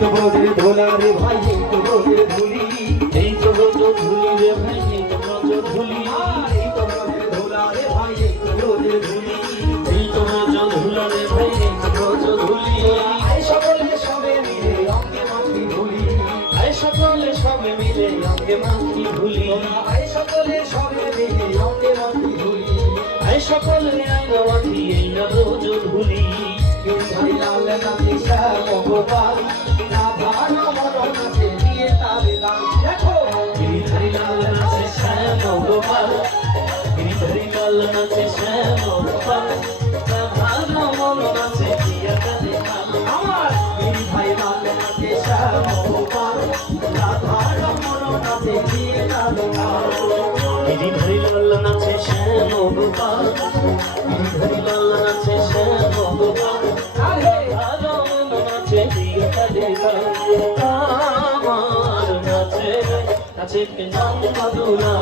তো বোধের ধোলা রে ভাই এই তো বোধের ধুলি এই তো ব্রজ ধুলি রে ভাই এই তো ব্রজ ধুলি এই তো বোধের ধোলা রে ভাই এই তো বোধের ধুলি এই তো ব্রজ ধুলা রে ভাই এই তো ব্রজ ধুলি আয় সকলে সবে মিলে অঙ্গে মাখি ধুলি আয় সকলে সবে মিলে অঙ্গে মাখি ধুলি আয় সকলে সবে মিলে অঙ্গে মাখি ধুলি আয় সকলে আইনা মাখি এই না ব্রজ ধুলি গিরিধারী লাল নাচে শ্যাম গোপাল না ভালো মরণ নাচে দিয়ে তারে দান দেখো গিরিধারী লাল নাচে শ্যাম গোপাল গিরিধারী লাল নাচে শ্যাম গোপাল তা ভালো মন নাচে দিয়া কাঁদে কাল আমার গিরিধারী লাল নাচে শ্যাম গোপাল না ভালো মরণ নাচে দিয়ে তারে দান গিরিধারী লাল নাচে শ্যাম গোপাল গিরিধারী লাল নাচে শ্যাম গোপাল ভালো মন নাচে দিয়া কাঁদে কাল আমার নাচে নাচে কে নাম মধুরা